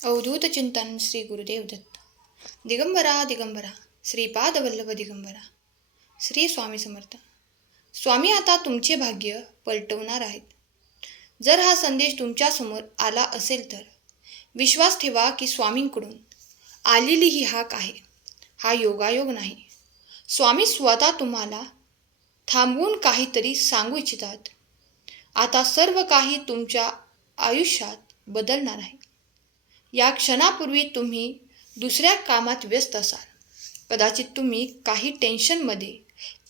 अवधूत चिंतन श्री गुरुदेव दत्त. दिगंबरा दिगंबरा श्रीपाद वल्लभ दिगंबरा. श्री स्वामी समर्थ. स्वामी आता तुमचे भाग्य पलटवणार आहेत. जर हा संदेश तुमच्या समोर आला असेल तर विश्वास ठेवा की स्वामींकडून आलेली ही हाक आहे. हा योगायोग नाही. स्वामी स्वतः तुम्हाला थांबवून काहीतरी सांगू इच्छितात. आता सर्व काही तुमच्या आयुष्यात बदलणार आहे. या क्षणापूर्वी तुम्ही दुसऱ्या कामात व्यस्त असाल. कदाचित तुम्ही काही टेन्शनमध्ये,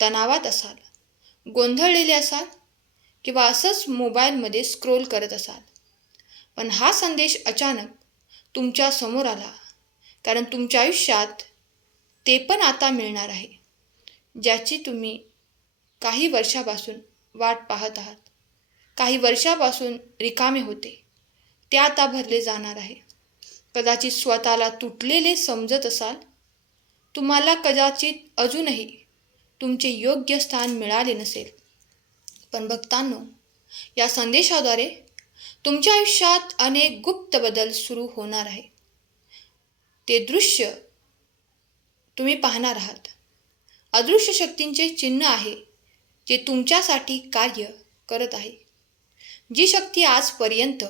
तणावात असाल, गोंधळलेले असाल किंवा असंच मोबाईलमध्ये स्क्रोल करत असाल. पण हा संदेश अचानक तुमच्या समोर आला, कारण तुमच्या आयुष्यात ते पण आता मिळणार आहे ज्याची तुम्ही काही वर्षापासून वाट पाहत आहात. काही वर्षापासून रिकामे होते ते आता भरले जाणार आहे. कदाचित स्वतःला तुटलेले समजत असाल. तुम्हाला कदाचित अजूनही तुमचे योग्य स्थान मिळाले नसेल. पण भक्तांनो, या संदेशाद्वारे तुमच्या आयुष्यात अनेक गुप्त बदल सुरू होणार आहे. ते दृश्य तुम्ही पाहणार आहात. अदृश्य शक्तींचे चिन्ह आहे जे तुमच्यासाठी कार्य करत आहे. जी शक्ती आजपर्यंत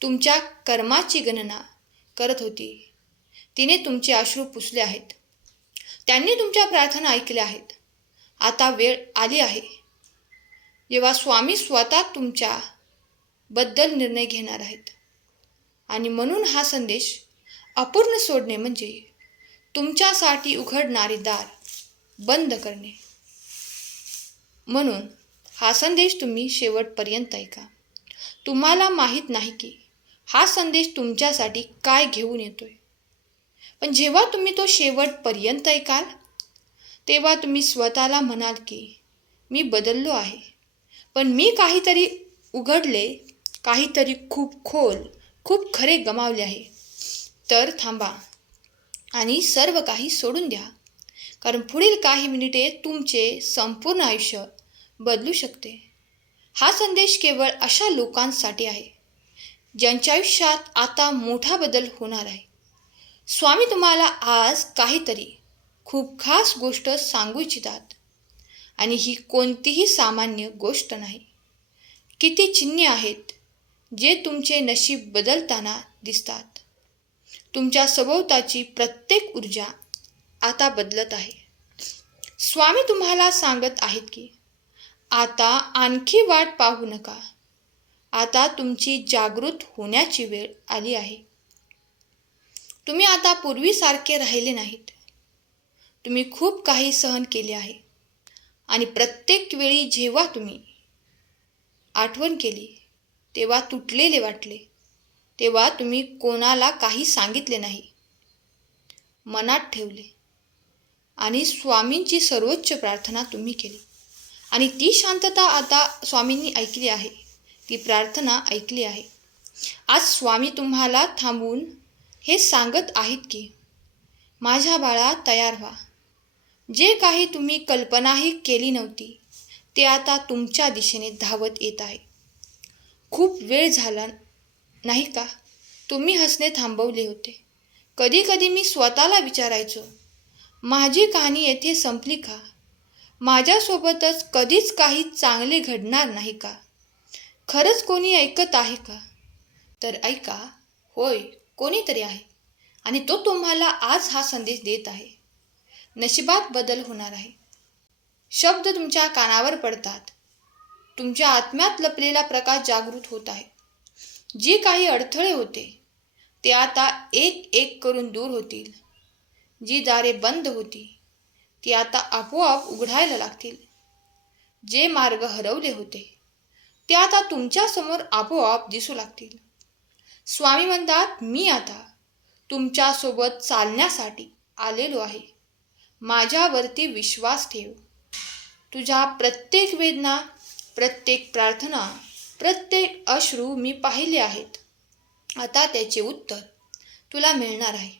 तुमच्या कर्माची गणना करत होती, तिने तुमचे अश्रू पुसले आहेत. त्यांनी तुमच्या प्रार्थना ऐकल्या आहेत. आता वेळ आली आहे जेव्हा स्वामी स्वतः तुमच्या बद्दल निर्णय घेणार आहेत. आणि म्हणून हा संदेश अपूर्ण सोडणे म्हणजे तुमच्यासाठी उघडणारे दार बंद करणे. म्हणून हा संदेश तुम्ही शेवटपर्यंत ऐका. तुम्हाला माहीत नाही की हा संदेश तुमच्यासाठी काय घेऊन येतोय, पण जेव्हा तुम्ही तो शेवटपर्यंत ऐकाल तेव्हा तुम्ही स्वतःला म्हणाल की मी बदललो आहे, पण मी काहीतरी उघडले, काहीतरी खूप खोल, खूप खरे गमावले आहे. तर थांबा आणि सर्व काही सोडून द्या, कारण पुढील काही मिनिटे तुमचे संपूर्ण आयुष्य बदलू शकते. हा संदेश केवळ अशा लोकांसाठी आहे ज्यांच्या आयुष्यात आता मोठा बदल होणार आहे. स्वामी तुम्हाला आज काहीतरी खूप खास गोष्ट सांगू इच्छितात. आणि ही कोणतीही सामान्य गोष्ट नाही. किती चिन्हे आहेत जे तुमचे नशीब बदलताना दिसतात. तुमच्या सभोवताची प्रत्येक ऊर्जा आता बदलत आहे. स्वामी तुम्हाला सांगत आहेत की आता आणखी वाट पाहू नका. आता तुमची जागृत होण्याची वेळ आली आहे. तुम्ही आता पूर्वीसारखे राहिले नाहीत. तुम्ही खूप काही सहन केले आहे. आणि प्रत्येक वेळी जेव्हा तुम्ही आठवण केली तेव्हा तुटलेले वाटले, तेव्हा तुम्ही कोणाला काही सांगितले नाही, मनात ठेवले आणि स्वामींची सर्वोच्च प्रार्थना तुम्ही केली. आणि ती शांतता आता स्वामींनी ऐकली आहे. ती प्रार्थना ऐकली आहे. आज स्वामी तुम्हाला थांबवून हे सांगत आहेत की माझ्या बाळा, तयार व्हा. जे काही तुम्ही कल्पनाही केली नव्हती ते आता तुमच्या दिशेने धावत येत आहे. खूप वेळ झाला नाही का तुम्ही हसणे थांबवले होते. कधी कधी मी स्वतःला विचारायचो, माझी कहाणी येथे संपली का? माझ्यासोबतच कधीच काही चांगले घडणार नाही का? खरंच कोणी ऐकत आहे का? तर ऐका, होय, कोणीतरी आहे. आणि तो तुम्हाला आज हा संदेश देत आहे. नशिबात बदल होणार आहे. शब्द तुमच्या कानावर पडतात. तुमच्या आत्म्यात लपलेला प्रकाश जागृत होत आहे. जे काही अडथळे होते ते आता एक एक करून दूर होतील. जी दारे बंद होती ती आता आपोआप उघडायला लागतील. जे मार्ग हरवले होते ते आता तुमच्यासमोर आपोआप दिसू लागतील. स्वामी म्हणतात, मी आता तुमच्यासोबत चालण्यासाठी आलेलो आहे. माझ्यावरती विश्वास ठेव. तुझ्या प्रत्येक वेदना, प्रत्येक प्रार्थना, प्रत्येक अश्रू मी पाहिले आहेत. आता त्याचे उत्तर तुला मिळणार आहे.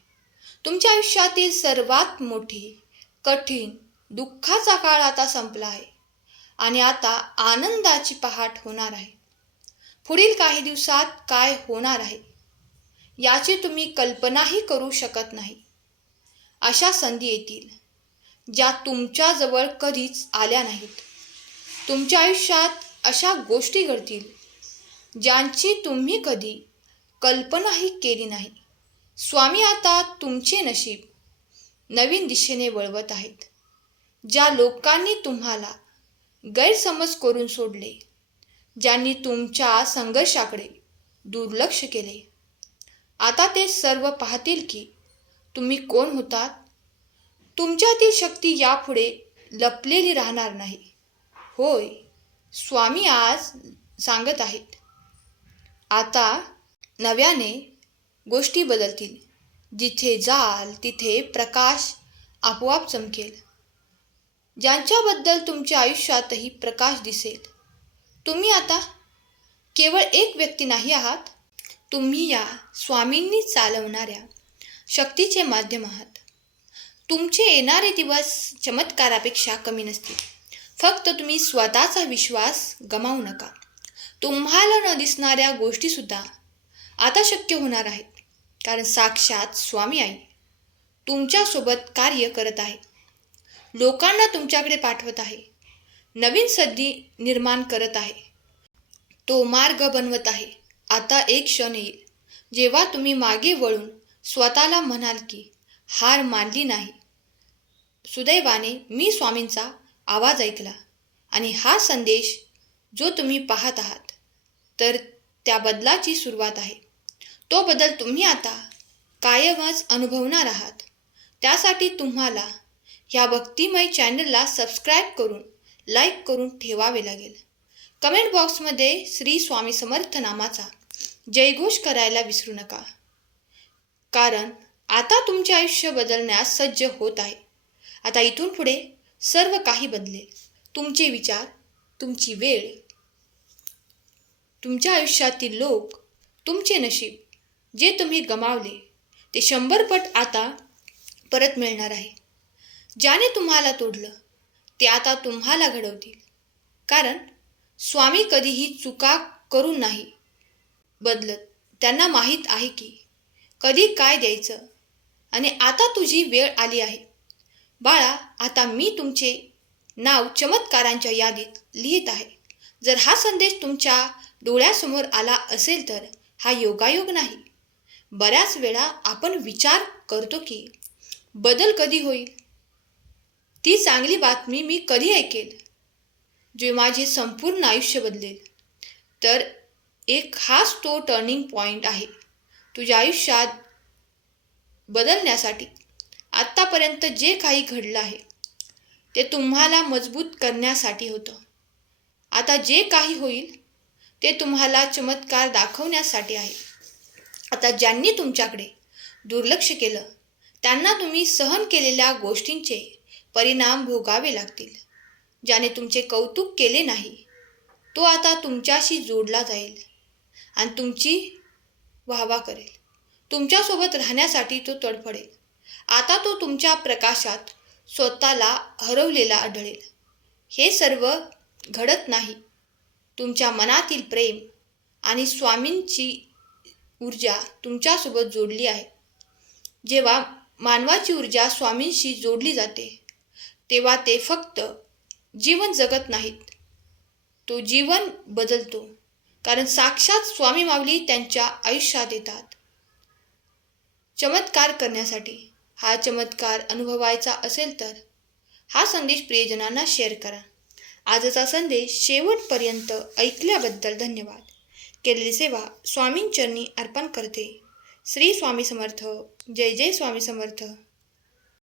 तुमच्या आयुष्यातील सर्वात मोठी, कठीण, दुःखाचा काळ आता संपला आहे आणि आता आनंदाची पहाट होणार आहे. पुढील काही दिवसात काय होणार आहे याची तुम्ही कल्पनाही करू शकत नाही. अशा संधी येतील ज्या तुमच्याजवळ कधीच आल्या नाहीत. तुमच्या आयुष्यात अशा गोष्टी घडतील ज्यांची तुम्ही कधी कल्पनाही केली नाही. स्वामी आता तुमचे नशीब नवीन दिशेने वळवत आहेत. ज्या लोकांनी तुम्हाला गैरसमज करून सोडले, ज्यांनी तुमच्या संघर्षाकडे दुर्लक्ष केले, आता ते सर्व पाहतील की तुम्ही कोण होतात. तुमच्यातील शक्ती यापुढे लपलेली राहणार नाही. होय, स्वामी आज सांगत आहेत, आता नव्याने गोष्टी बदलतील. जिथे जाल तिथे प्रकाश आपोआप चमकेल. ज्यांच्याबद्दल तुमच्या आयुष्यातही प्रकाश दिसेल. तुम्ही आता केवळ एक व्यक्ती नाही आहात, तुम्ही या स्वामींनी चालवणाऱ्या शक्तीचे माध्यम आहात. तुमचे येणारे दिवस चमत्कारापेक्षा कमी नसतील. फक्त तुम्ही स्वतःचा विश्वास गमावू नका. तुम्हाला न दिसणाऱ्या गोष्टीसुद्धा आता शक्य होणार आहेत, कारण साक्षात स्वामी आई तुमच्यासोबत कार्य करत आहे. लोकांना तुमच्याकडे पाठवत आहे. नवीन संधी निर्माण करत आहे. तो मार्ग बनवत आहे. आता एक क्षण येईल जेव्हा तुम्ही मागे वळून स्वतःला म्हणाल की हार मानली नाही. सुदैवाने मी स्वामींचा आवाज ऐकला आणि हा संदेश जो तुम्ही पाहत आहात, तर त्या बदलाची सुरुवात आहे. तो बदल तुम्ही आता कायमच अनुभवणार आहात. त्यासाठी तुम्हाला ह्या भक्तिमय चॅनलला सबस्क्राईब करून लाईक करून ठेवावे लागेल. कमेंट बॉक्समध्ये श्री स्वामी समर्थ नामाचा जयघोष करायला विसरू नका, कारण आता तुमचे आयुष्य बदलण्यास सज्ज होत आहे. आता इथून पुढे सर्व काही बदलेल. तुमचे विचार, तुमची वेळ, तुमच्या आयुष्यातील लोक, तुमचे नशीब जे तुम्ही गमावले ते 100 पट आता परत मिळणार आहे. ज्याने तुम्हाला तोडलं ते आता तुम्हाला घडवतील, कारण स्वामी कधीही चुका करून नाही बदलत. त्यांना माहीत आहे की कधी काय द्यायचं. आणि आता तुझी वेळ आली आहे बाळा. आता मी तुमचे नाव चमत्कारांच्या यादीत लिहित आहे. जर हा संदेश तुमच्या डोळ्यासमोर आला असेल तर हा योगायोग नाही. बऱ्याच वेळा आपण विचार करतो की बदल कधी होईल, ती चांगली बातमी मी कधी ऐकेल जे माझे संपूर्ण आयुष्य बदलेल. तर एक हाच तो टर्निंग पॉईंट आहे तुझ्या आयुष्यात बदलण्यासाठी. आत्तापर्यंत जे काही घडलं आहे ते तुम्हाला मजबूत करण्यासाठी होतं. आता जे काही होईल ते तुम्हाला चमत्कार दाखवण्यासाठी आहे. आता ज्यांनी तुमच्याकडे दुर्लक्ष केलं त्यांना तुम्ही सहन केलेल्या गोष्टींचे परिणाम भोगावे लागतील. ज्याने तुमचे कौतुक केले नाही तो आता तुमच्याशी जोडला जाईल आणि तुमची वाहवा करेल. तुमच्यासोबत राहण्यासाठी तो तडफडेल. आता तो तुमच्या प्रकाशात स्वतःला हरवलेला आढळेल. हे सर्व घडत नाही. तुमच्या मनातील प्रेम आणि स्वामींची ऊर्जा तुमच्यासोबत जोडली आहे. जेव्हा मानवाची ऊर्जा स्वामींशी जोडली जाते तेव्हा ते फक्त जीवन जगत नाहीत, तो जीवन बदलतो. कारण साक्षात स्वामी माऊली त्यांच्या आयुष्यात येतात चमत्कार करण्यासाठी. हा चमत्कार अनुभवायचा असेल तर हा संदेश प्रियजनांना शेअर करा. आजचा संदेश शेवटपर्यंत ऐकल्याबद्दल धन्यवाद. केलेली सेवा स्वामींचरणी अर्पण करते. श्री स्वामी समर्थ. जय जय स्वामी समर्थ.